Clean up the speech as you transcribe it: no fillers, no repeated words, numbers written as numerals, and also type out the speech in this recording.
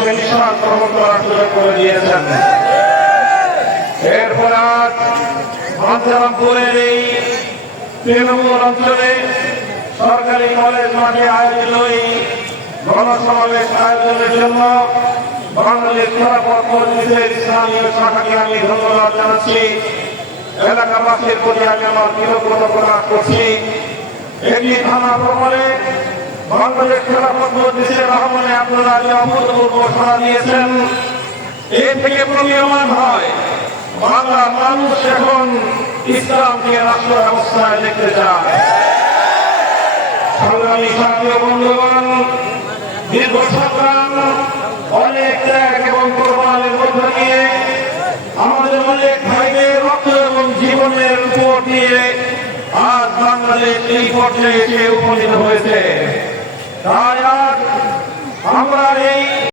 ইসলামী নিঃশ্বাস গ্রহণ করার সুযোগ করে দিয়েছেন। এরপর আজ বাঞ্ছারামপুরের এই তৃণমূল অঞ্চলে সরকারি কলেজ মাঠে আয়োজিত এই গণসমাবেশ আয়োজনের জন্য বাঙালি খেলাফত মজলিসের ইসলামীয় শাখাকে আমি ধন্যবাদ জানাচ্ছি। এলাকাবাসীর প্রতি আমি আমার কৃতজ্ঞতা প্রকাশ করছি। একটি থানা ভ্রমণে বাংলাদেশ খেলাফত মজলিসের আহ্বানে আপনারা যে অভূতপূর্ব সাড়া দিয়েছেন, এর থেকে প্রতীয়মান হয় বাংলার মানুষ এখন ইসলামকে রাষ্ট্র ব্যবস্থায় দেখতে চায়। সংগ্রামী সাথী বন্ধুগণ, দীর্ঘ সংগ্রাম, অনেক ত্যাগ এবং কোরবানির মধ্য দিয়ে আমাদের অনেক ভাইদের রক্ত এবং জীবনের উপর দিয়ে আজ বাংলাদেশ এই পর্যায়ে এসে উপনীত হয়েছে। তাই আজ আমরা এই